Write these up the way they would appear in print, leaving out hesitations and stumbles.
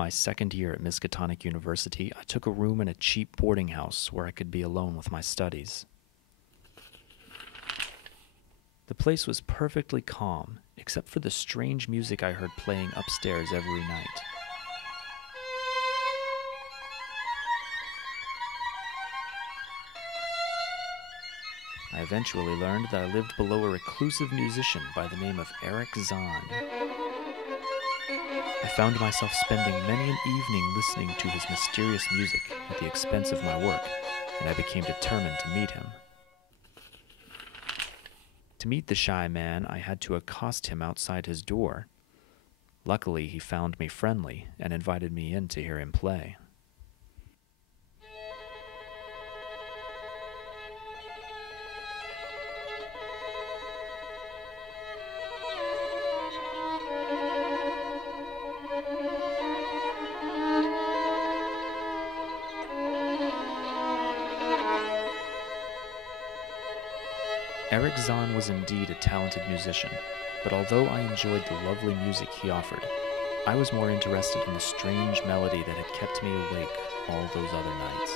my second year at Miskatonic University, I took a room in a cheap boarding house where I could be alone with my studies. The place was perfectly calm, except for the strange music I heard playing upstairs every night. I eventually learned that I lived below a reclusive musician by the name of Erich Zann. I found myself spending many an evening listening to his mysterious music at the expense of my work, and I became determined to meet him. To meet the shy man, I had to accost him outside his door. Luckily, he found me friendly and invited me in to hear him play. Erich Zann was indeed a talented musician, but although I enjoyed the lovely music he offered, I was more interested in the strange melody that had kept me awake all those other nights.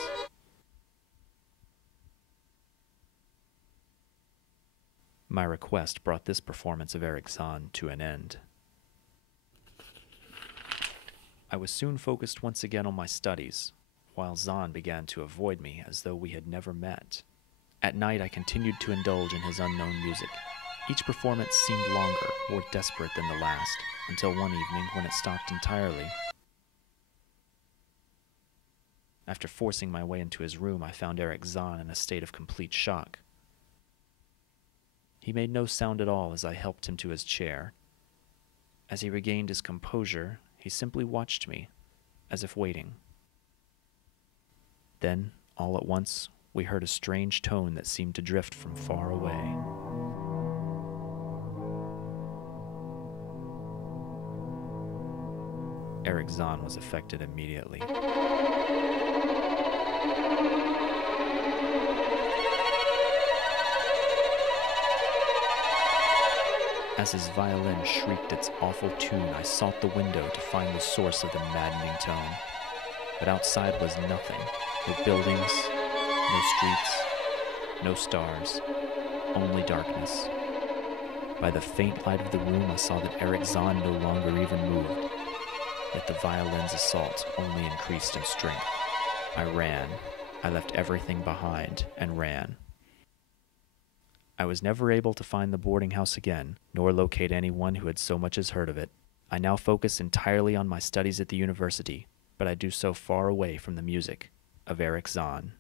My request brought this performance of Erich Zann to an end. I was soon focused once again on my studies, while Zann began to avoid me as though we had never met. At night, I continued to indulge in his unknown music. Each performance seemed longer, more desperate than the last, until one evening when it stopped entirely. After forcing my way into his room, I found Erich Zann in a state of complete shock. He made no sound at all as I helped him to his chair. As he regained his composure, he simply watched me, as if waiting. Then, all at once, we heard a strange tone that seemed to drift from far away. Erich Zann was affected immediately. As his violin shrieked its awful tune, I sought the window to find the source of the maddening tone. But outside was nothing, no buildings, no streets, no stars, only darkness. By the faint light of the room, I saw that Erich Zann no longer even moved, yet the violin's assault only increased in strength. I ran. I left everything behind and ran. I was never able to find the boarding house again, nor locate anyone who had so much as heard of it. I now focus entirely on my studies at the university, but I do so far away from the music of Erich Zann.